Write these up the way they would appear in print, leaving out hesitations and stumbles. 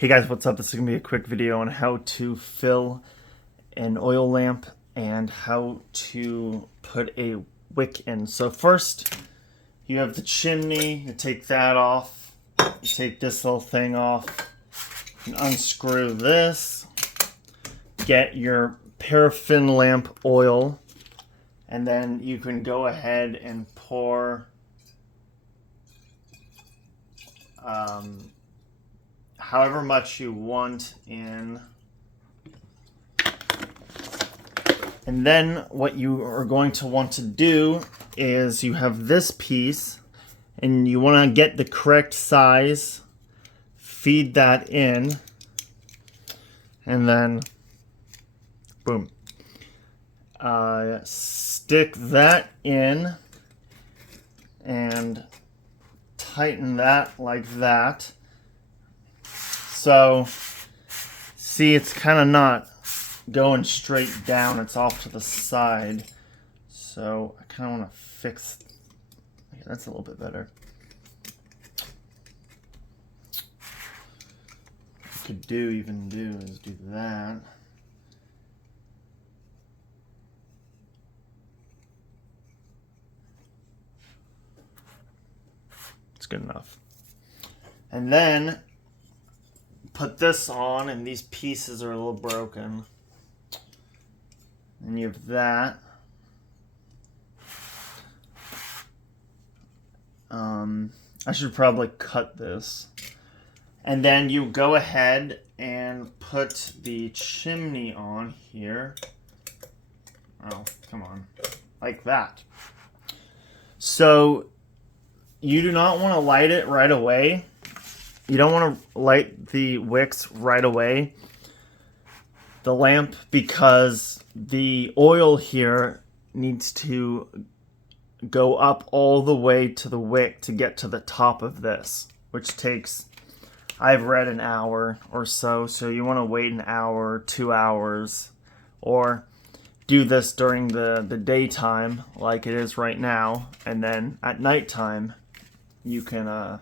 Hey guys, what's up? This is going to be a quick video on how to fill an oil lamp and how to put a wick in. So first, you have the chimney, you take that off, you take this little thing off, and unscrew this, get your paraffin lamp oil, and then you can go ahead and pour however much you want in. And then what you are going to want to do is you have this piece and you want to get the correct size, feed that in, and then boom. Stick that in and tighten that like that. So, see, it's kind of not going straight down, it's off to the side. So, I kind of want to fix, okay, that's a little bit better. What I could do is do that. It's good enough. And then put this on, and these pieces are a little broken. And you have that. I should probably cut this. And then you go ahead and put the chimney on here. Oh, come on. Like that. So you do not want to light it right away. You don't want to light the wicks right away, the lamp, because the oil here needs to go up all the way to the wick to get to the top of this, which takes, I've read, an hour or so. So you want to wait an hour, 2 hours, or do this during the daytime like it is right now, and then at nighttime you can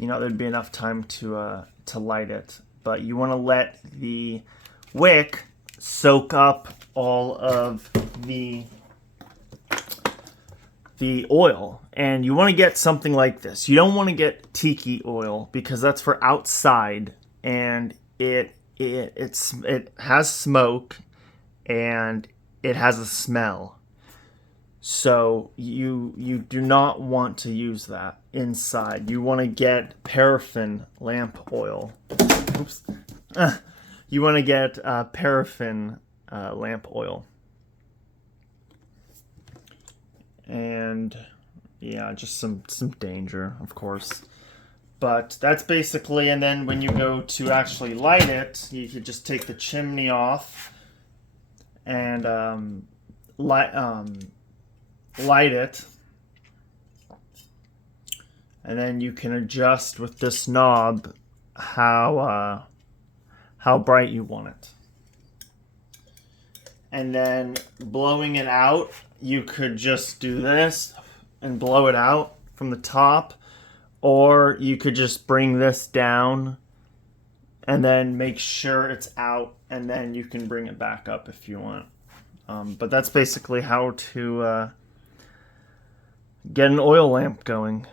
there'd be enough time to light it. But you want to let the wick soak up all of the oil, and you want to get something like this. You don't want to get tiki oil because that's for outside, and it has smoke and it has a smell. So you do not want to use that inside. You want to get paraffin lamp oil. Oops. You want to get paraffin lamp oil. And yeah, just some danger, of course. But that's basically, and then when you go to actually light it, you could just take the chimney off and light it, and then you can adjust with this knob how bright you want it. And then blowing it out, you could just do this and blow it out from the top, or you could just bring this down and then make sure it's out, and then you can bring it back up if you want. But that's basically how to get an oil lamp going.